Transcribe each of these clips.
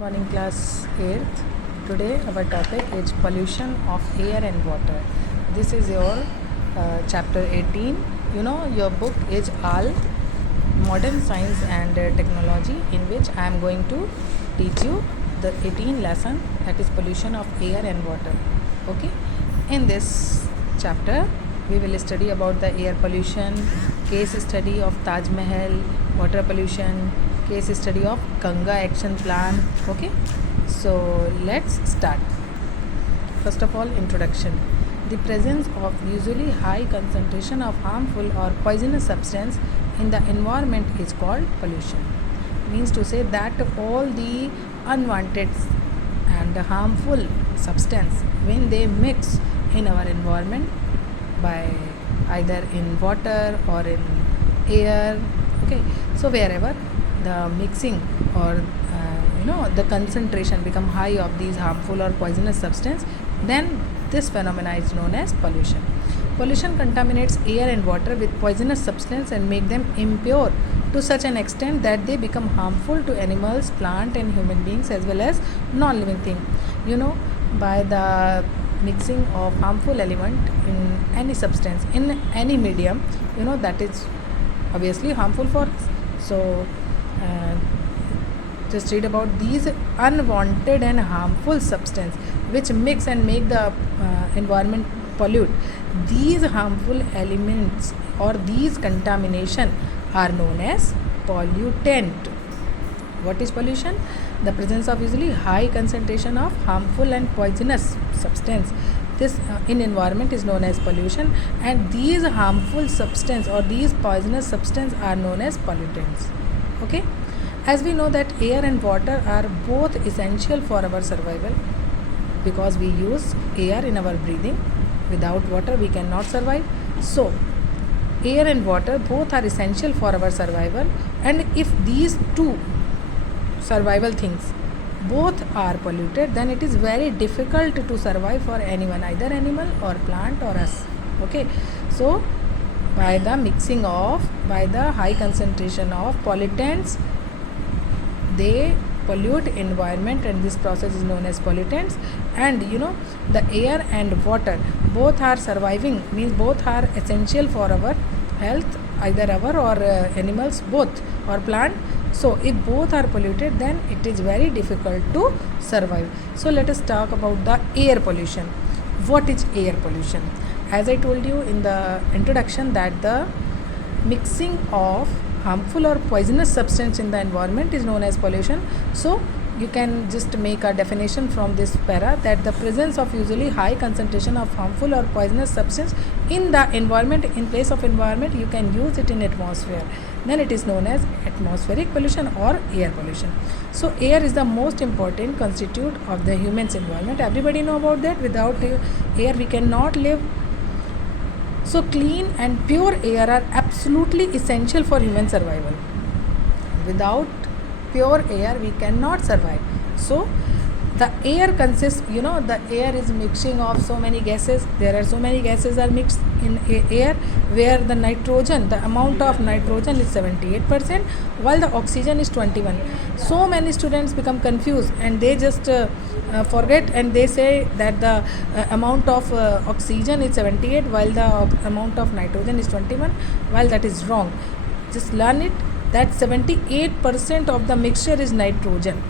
Morning class 8th. Today our topic is pollution of air and water. This is your chapter 18. You know your book is all modern science and technology, in which I am going to teach you the 18 lesson, that is pollution of air and water. Okay. In this chapter we will study about the air pollution, case study of Taj Mahal, water pollution, case study of Ganga action plan. Okay, so let's start. First of all, introduction. The presence of usually high concentration of harmful or poisonous substance in the environment is called pollution. Means to say that all the unwanted and harmful substance, when they mix in our environment by either in water or in air, okay, so wherever the mixing or the concentration become high of these harmful or poisonous substance, then this phenomena is known as pollution. Pollution contaminates air and water with poisonous substance and make them impure to such an extent that they become harmful to animals, plant and human beings as well as non-living thing. By the mixing of harmful element in any substance in any medium, that is obviously harmful for us. So just read about these unwanted and harmful substance which mix and make the environment pollute. These harmful elements or these contamination are known as pollutant. What is pollution? The presence of usually high concentration of harmful and poisonous substance. This in environment is known as pollution, and these harmful substance or these poisonous substance are known as pollutants. Okay, as we know that air and water are both essential for our survival, because we use air in our breathing. Without water we cannot survive. So air and water both are essential for our survival, and if these two survival things both are polluted, then it is very difficult to survive for anyone, either animal or plant or us. Okay, so by the high concentration of pollutants, they pollute environment, and this process is known as pollutants. And the air and water both are surviving, means both are essential for our health, either our or animals, both, or plant. So if both are polluted, then it is very difficult to survive. So let us talk about the air pollution. What is air pollution? As I told you in the introduction, that the mixing of harmful or poisonous substance in the environment is known as pollution. So you can just make a definition from this para, that the presence of usually high concentration of harmful or poisonous substance in the environment, in place of environment you can use it in atmosphere, then it is known as atmospheric pollution or air pollution. So air is the most important constituent of the human's environment. Everybody know about that. Without air we cannot live. So clean and pure air are absolutely essential for human survival. Without pure air we cannot survive. So the air consists, the air is mixing of so many gases. There are so many gases are mixed in air, where the nitrogen, the amount of nitrogen is 78%, while the oxygen is 21. So many students become confused and they just forget, and they say that the amount of oxygen is 78 while the amount of nitrogen is 21, while that is wrong. Just learn it, that 78% of the mixture is nitrogen.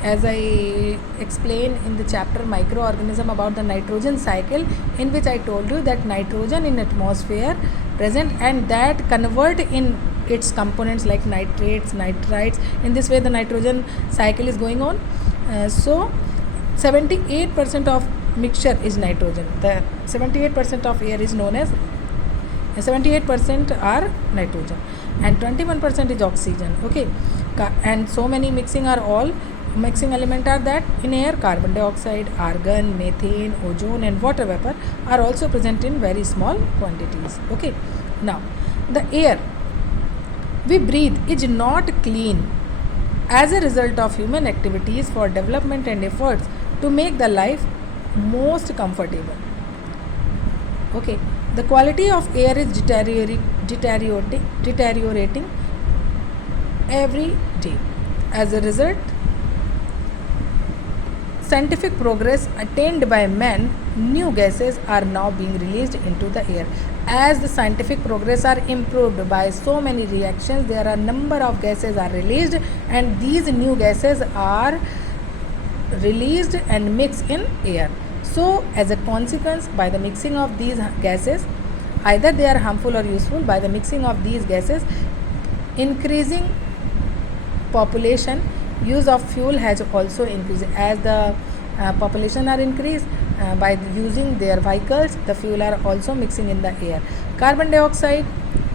As I explained in the chapter microorganism about the nitrogen cycle, in which I told you that nitrogen in atmosphere present, and that convert in its components like nitrates, nitrites. In this way the nitrogen cycle is going on. So 78% of mixture is nitrogen. The 78% of air is known as 78% are nitrogen, and 21% is oxygen. Okay, and so many mixing element are that in air: carbon dioxide, argon, methane, ozone and water vapor are also present in very small quantities. Okay, now the air we breathe is not clean as a result of human activities for development and efforts to make the life most comfortable. Okay, the quality of air is deteriorating every day. As a result, scientific progress attained by man, new gases are now being released into the air. As the scientific progress are improved by so many reactions, there are number of gases are released, and these new gases are released and mixed in air. So as a consequence, by the mixing of these gases, either they are harmful or useful. By the mixing of these gases, increasing population, use of fuel has also increased. As the population are increased, by using their vehicles, the fuel are also mixing in the air. Carbon dioxide,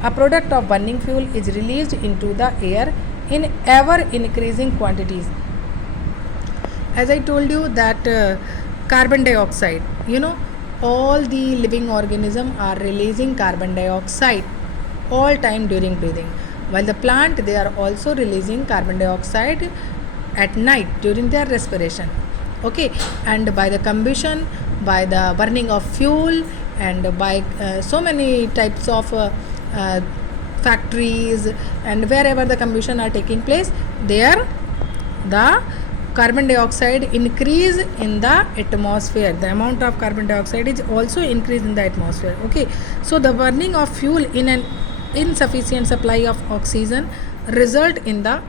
a product of burning fuel, is released into the air in ever increasing quantities. As I told you that carbon dioxide, all the living organism are releasing carbon dioxide all time during breathing, while the plant, they are also releasing carbon dioxide at night during their respiration. Okay, and by the combustion, by the burning of fuel, and by so many types of factories, and wherever the combustion are taking place, there the carbon dioxide increase in the atmosphere. The amount of carbon dioxide is also increased in the atmosphere. Okay, so the burning of fuel in an insufficient supply of oxygen result in the,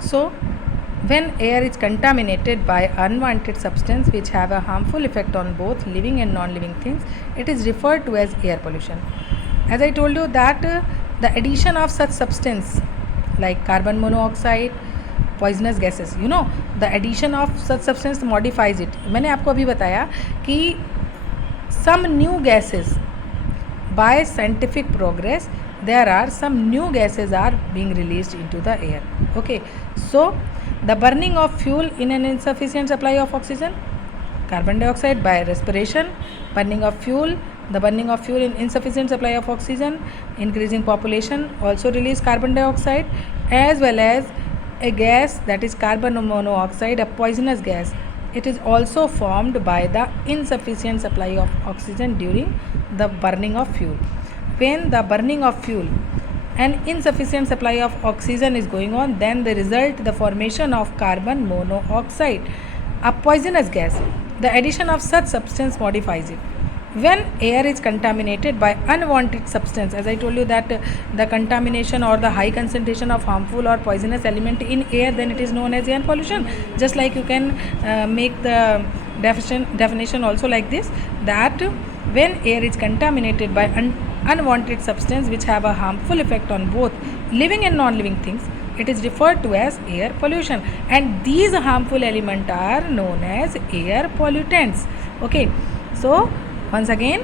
so when air is contaminated by unwanted substance which have a harmful effect on both living and non-living things, it is referred to as air pollution. As I told you that the addition of such substance like carbon monoxide, poisonous gases, the addition of such substance modifies it. मैंने आपको अभी बताया कि some new gases, by scientific progress, there are some new gases are being released into the air. Okay, so the burning of fuel in an insufficient supply of oxygen, carbon dioxide. By respiration, burning of fuel, the burning of fuel in insufficient supply of oxygen, increasing population also release carbon dioxide, as well as a gas, that is carbon monoxide, a poisonous gas. It is also formed by the insufficient supply of oxygen during the burning of fuel. When the burning of fuel and insufficient supply of oxygen is going on, then the result, the formation of carbon monoxide, a poisonous gas. The addition of such substance modifies it. When air is contaminated by unwanted substance, as I told you that the contamination or the high concentration of harmful or poisonous element in air, then it is known as air pollution. Just like you can make the definition also like this, that when air is contaminated by unwanted substance which have a harmful effect on both living and non-living things, it is referred to as air pollution, and these harmful elements are known as air pollutants. Okay, so once again,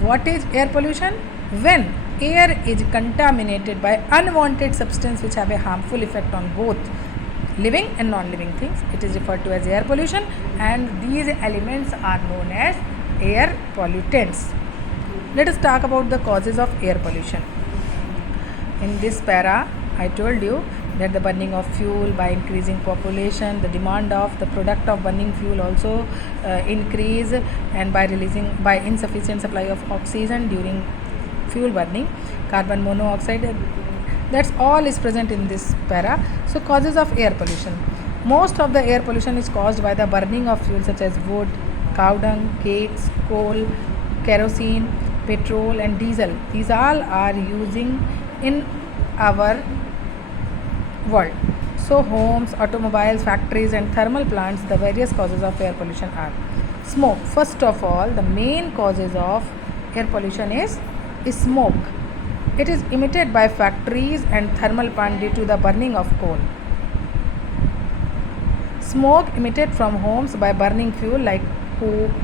what is air pollution? When air is contaminated by unwanted substance which have a harmful effect on both living and non-living things, it is referred to as air pollution, and these elements are known as air pollutants. Let us talk about the causes of air pollution. In this para, I told you that the burning of fuel, by increasing population, the demand of the product of burning fuel also increase, and by insufficient supply of oxygen during fuel burning, carbon monoxide, that's all is present in this para. So causes of air pollution. Most of the air pollution is caused by the burning of fuel such as wood, cow dung, cakes, coal, kerosene, petrol and diesel. These all are using in our world. So homes, automobiles, factories and thermal plants, the various causes of air pollution are smoke. First of all, the main causes of air pollution is smoke. It is emitted by factories and thermal plant due to the burning of coal. Smoke emitted from homes by burning fuel like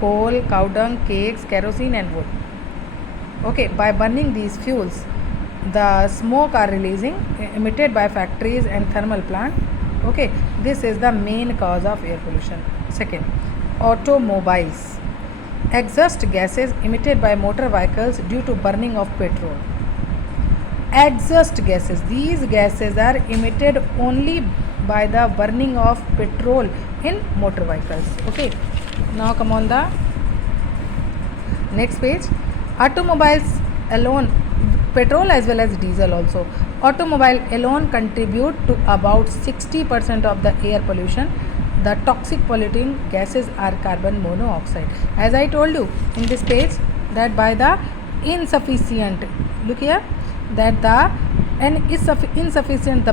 coal, cow dung, cakes, kerosene and wood. Okay, by burning these fuels, the smoke are emitted by factories and thermal plant. Okay, this is the main cause of air pollution. Second, automobiles. Exhaust gases emitted by motor vehicles due to burning of petrol. Exhaust gases, these gases are emitted only by the burning of petrol in motor vehicles. Okay, now come on the next page. Automobiles alone, petrol as well as diesel also, automobile alone contribute to about 60% of the air pollution. the toxic polluting gases are carbon monoxide. As I told you in this page, that by the insufficient, look here, that the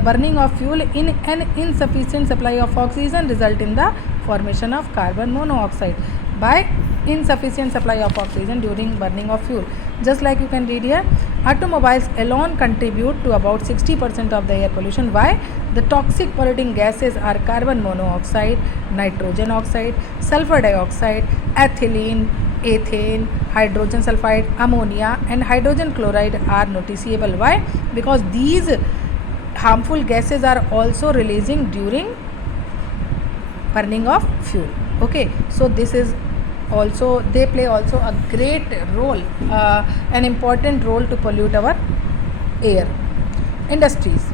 burning of fuel in an insufficient supply of oxygen result in the formation of carbon monoxide. By insufficient supply of oxygen during burning of fuel, just like you can read here, automobiles alone contribute to about 60% of the air pollution. Why? The toxic polluting gases are carbon monoxide, nitrogen oxide, sulfur dioxide, ethylene, ethane, hydrogen sulfide, ammonia and hydrogen chloride are noticeable. Why? Because these harmful gases are also releasing during burning of fuel. Okay, so this is also, they play also a great role, an important role to pollute our air. Industries,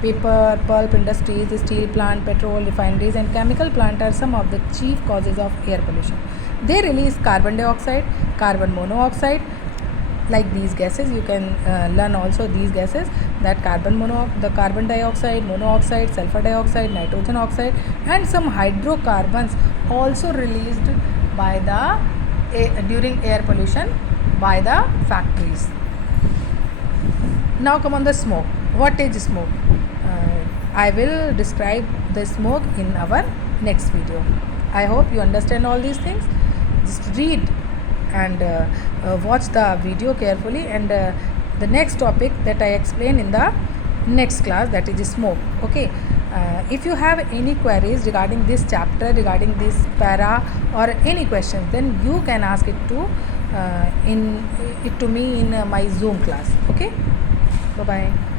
paper, pulp industries, steel plant, petrol refineries and chemical plant are some of the chief causes of air pollution. They release carbon dioxide, carbon monoxide, like these gases. You can learn also these gases, that the carbon dioxide, monoxide, sulfur dioxide, nitrogen oxide and some hydrocarbons also released by the during air pollution by the factories. Now come on the smoke. What is smoke? I will describe the smoke in our next video. I hope you understand all these things. Just read and watch the video carefully, and the next topic that I explain in the next class, that is smoke. Okay, if you have any queries regarding this chapter, regarding this para or any questions, then you can ask it to me in my Zoom class. Okay, bye bye.